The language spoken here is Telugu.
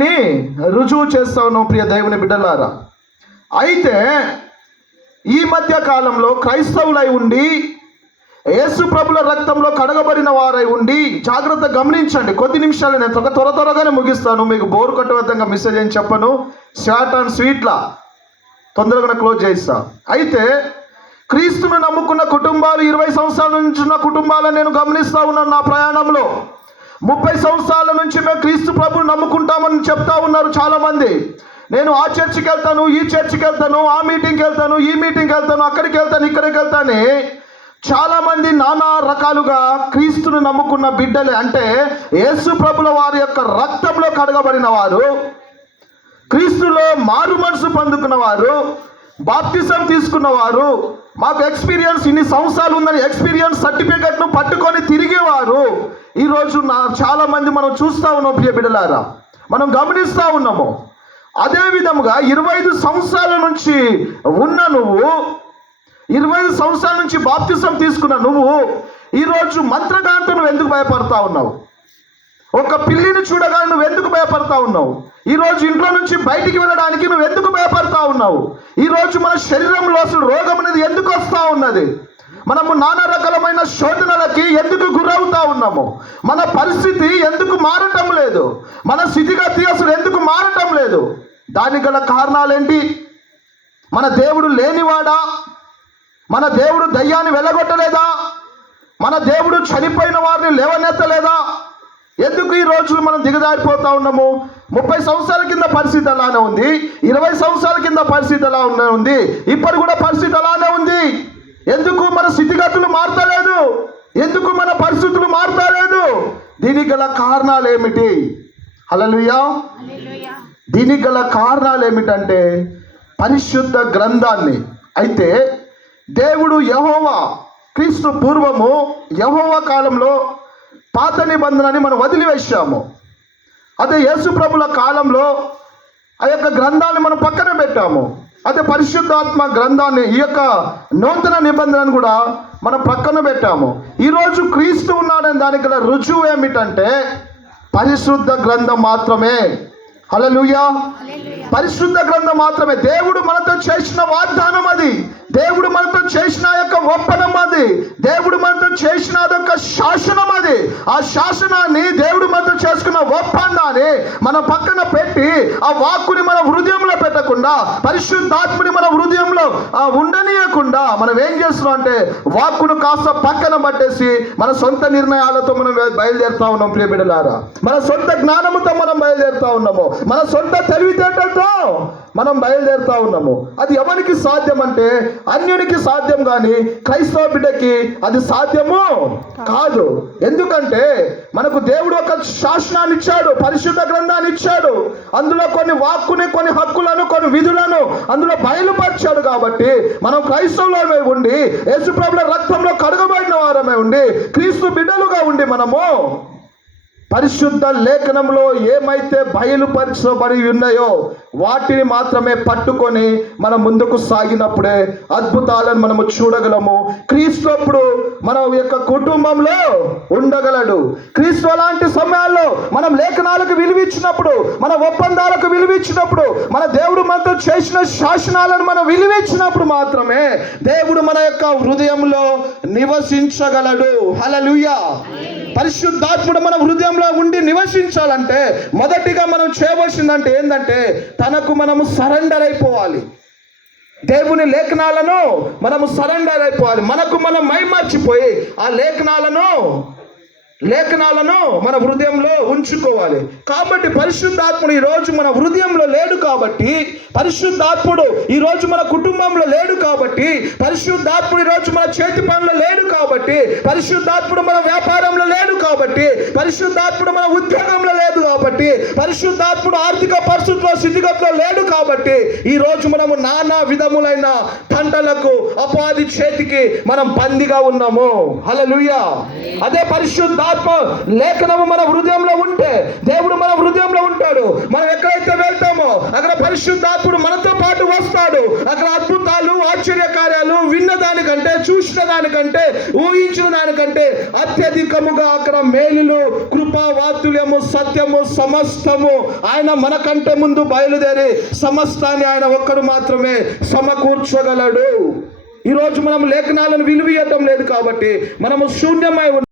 దానిని రుజువు చేస్తా ఉన్నాం ప్రియ దేవుని బిడ్డలారా. అయితే ఈ మధ్య కాలంలో క్రైస్తవులై ఉండి యేసు ప్రభుల రక్తంలో కడగబడిన వారై ఉండి జాగ్రత్త గమనించండి. కొద్ది నిమిషాలు నేను త్వర త్వర త్వరగానే ముగిస్తాను. మీకు బోరు కొట్టే మెసేజ్ అని చెప్పను. షార్ట్ అండ్ స్వీట్లా తొందరగా క్లోజ్ చేస్తా అయితే క్రీస్తును నమ్ముకున్న కుటుంబాలు ఇరవై సంవత్సరాల నుంచి ఉన్న కుటుంబాలను నేను గమనిస్తా ఉన్నాను నా ప్రయాణంలో. ముప్పై సంవత్సరాల నుంచి మేము క్రీస్తు ప్రభుని నమ్ముకుంటామని చెప్తా ఉన్నారు చాలా మంది నేను ఆ చర్చికి వెళ్తాను ఈ చర్చికి వెళ్తాను ఆ మీటింగ్కి వెళ్తాను ఈ మీటింగ్కి వెళ్తాను అక్కడికి వెళ్తాను ఇక్కడికి వెళ్తాను చాలా మంది నానా రకాలుగా క్రీస్తును నమ్ముకున్న బిడ్డలే. అంటే యేసు ప్రభుల వారి యొక్క రక్తంలో కడగబడిన వారు క్రీస్తులో మారు మనసు పొందుకున్న వారు బాప్తిజం తీసుకున్న వారు మాకు ఎక్స్పీరియన్స్ ఇన్ని సంవత్సరాలు ఉందని ఎక్స్పీరియన్స్ సర్టిఫికెట్ను పట్టుకొని తిరిగేవారు. ఈరోజు నా చాలామంది మనం చూస్తూ ఉన్నాం ప్రియ బిడలారా మనం గమనిస్తూ ఉన్నాము. అదే విధముగా ఇరవై ఐదు సంవత్సరాల నుంచి ఉన్న నువ్వు ఇరవై ఐదు సంవత్సరాల నుంచి బాప్తిజం తీసుకున్న నువ్వు ఈరోజు మంత్రగాంతో నువ్వు ఎందుకు భయపడతా ఉన్నావు? ఒక పిల్లిని చూడగానే నువ్వు ఎందుకు భయపడతా ఉన్నావు? ఈరోజు ఇంట్లో నుంచి బయటికి వెళ్ళడానికి నువ్వు ఎందుకు వస్తూ ఉన్నావు. ఈ రోజు మన శరీరంలో అసలు రోగం అనేది ఎందుకు వస్తూ ఉన్నది? మనము నానా రకాలమైన శోధనలకి ఎందుకు గురవుతా ఉన్నాము? మన పరిస్థితి ఎందుకు మారటం లేదు? మన స్థితిగతి అసలు ఎందుకు మారటం లేదు? దానికి గల కారణాలేంటి? మన దేవుడు లేనివాడా? మన దేవుడు దయ్యాన్ని వెళ్ళగొట్టలేదా మన దేవుడు చనిపోయిన వారిని లేవనెత్తలేదా? ఎందుకు ఈ రోజులు మనం దిగజారిపోతా ఉన్నాము? ముప్పై సంవత్సరాల కింద పరిస్థితి అలానే ఉంది. ఇరవై సంవత్సరాల కింద పరిస్థితి ఎలా ఉంది? ఇప్పుడు కూడా పరిస్థితి అలానే ఉంది. ఎందుకు మన స్థితిగతులు మారతలేదు? ఎందుకు మన పరిస్థితులు మారతలేదు? దీనికి గల కారణాలు ఏమిటి? హల్లెలూయా. దీనికి గల కారణాలు ఏమిటంటే పరిశుద్ధ గ్రంథాన్ని. అయితే దేవుడు యహోవా క్రీస్తు పూర్వము యహోవా కాలంలో పాత నిబంధనని మనం వదిలివేశాము. అదే యేసు ప్రభుల కాలంలో ఆ యొక్క గ్రంథాన్ని మనం పక్కన పెట్టాము. అదే పరిశుద్ధాత్మ గ్రంథాన్ని ఈ యొక్క నూతన నిబంధనను కూడా మనం పక్కన పెట్టాము. ఈరోజు క్రీస్తు ఉన్నాడని దానికి గల రుజువు ఏమిటంటే పరిశుద్ధ గ్రంథం మాత్రమే. హల్లెలూయా. పరిశుద్ధ గ్రంథం మాత్రమే. దేవుడు మనతో చేసిన వాగ్దానం అది. దేవుడు మనతో చేసిన యొక్క ఒప్పందం అది. దేవుడు మనతో చేసిన అదొక శాసనం అది. ఆ శాసనాన్ని దేవుడు మనతో చేసుకున్న ఒప్పందాన్ని మన పక్కన పెట్టి ఆ వాక్కుని మన హృదయంలో పెట్టకుండా పరిశుద్ధాత్ముని మన హృదయంలో ఉండనీయకుండా మనం ఏం చేస్తున్నాం అంటే వాక్కును కాస్త పక్కన పట్టేసి మన సొంత నిర్ణయాలతో మనం బయలుదేరుతా ఉన్నాం ప్రియబిడలారా మన సొంత జ్ఞానముతో మనం బయలుదేరుతా ఉన్నాము. మన సొంత తెలివితేటలతో మనం బయలుదేరుతా ఉన్నాము. అది ఎవరికి సాధ్యం అంటే అన్యునికి సాధ్యం కానీ క్రైస్తవ బిడ్డకి అది సాధ్యం సాధ్యము కాదు. ఎందుకంటే మనకు దేవుడు ఒక శాసనాన్ని ఇచ్చాడు పరిశుద్ధ గ్రంథాన్ని ఇచ్చాడు. అందులో కొన్ని వాక్కుని కొన్ని హక్కులను కొన్ని విధులను అందులో బయలుపరిచాడు కాబట్టి మనం క్రైస్తవులమే ఉండి యేసుప్రభుల రక్తంలో కడగబడిన వారమే ఉండి క్రీస్తు బిడ్డలుగా ఉండి మనము పరిశుద్ధ లేఖనంలో ఏమైతే బయలుపరచబడి ఉన్నాయో వాటిని మాత్రమే పట్టుకొని మనం ముందుకు సాగినప్పుడే అద్భుతాలను మనము చూడగలము. క్రీస్తునప్పుడు మన యొక్క కుటుంబంలో ఉండగలడు. క్రీస్తు అలాంటి సమయాల్లో మనం లేఖనాలకు విలువిచ్చినప్పుడు మన ఒప్పందాలకు విలువిచ్చినప్పుడు మన దేవుడు మనతో చేసిన శాసనాలను మనం విలువించినప్పుడు మాత్రమే దేవుడు మన యొక్క హృదయంలో నివసించగలడు. హలలుయా పరిశుద్ధాత్ముడు మన హృదయంలో ఉండి నివసించాలంటే మొదటిగా మనం చేయవలసిందంటే ఏంటంటే తనకు మనము సరెండర్ అయిపోవాలి. దేవుని లేఖనాలను మనము సరెండర్ అయిపోవాలి. మనకు మనం మైమర్చిపోయి ఆ లేఖనాలను లేఖనాలను మన హృదయంలో ఉంచుకోవాలి. కాబట్టి పరిశుద్ధాత్ముడు ఈరోజు మన హృదయంలో లేడు కాబట్టి పరిశుద్ధాత్ముడు ఈ రోజు మన కుటుంబంలో లేడు కాబట్టి పరిశుద్ధాత్ముడు ఈ రోజు మన చేతి పనులు లేడు కాబట్టి పరిశుద్ధాత్ముడు మన వ్యాపారంలో లేడు కాబట్టి పరిశుద్ధాత్ముడు మన ఉద్యోగంలో లేదు కాబట్టి పరిశుద్ధాత్ముడు ఆర్థిక పరిస్థితుల్లో స్థితిగతిలో లేడు కాబట్టి ఈ రోజు మనము నానా విధములైన పంటలకు అపాధి చేతికి మనం బందిగా ఉన్నాము. హల్లెలూయా. అదే పరిశుద్ధాత్మ లేఖనము మన హృదయంలో ఉంటే దేవుడు మన హృదయంలో ఉంటాడు. మనం ఎక్కడైతే వెళ్తామో అక్కడ పరిశుద్ధాత్ముడు మనతో పాటు వస్తాడు. అక్కడ అద్భుతాలు ఆశ్చర్య కార్యాలు విన్న దానికంటే చూసిన దానికంటే ఊహించిన దానికంటే అత్యధికముగా అక్కడ మేలులు కృప వాతుల్యము సత్యము సమస్తము ఆయన మనకంటే ముందు బయలుదేరి సమస్తాన్ని ఆయన ఒక్కడు మాత్రమే సమకూర్చగలడు. ఈరోజు మనం లేఖనాలను విలువీయటం లేదు కాబట్టి మనము శూన్యమై ఉన్న